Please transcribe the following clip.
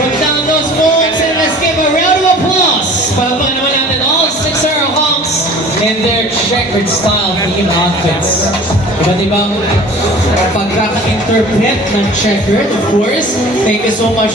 Put down those phones and let's give a round of applause. Palakpakan naman natin all 6 honks in their checkered style theme outfits. Iba't ibang pagkaka-interpret ng checkered, of course. Thank you so much.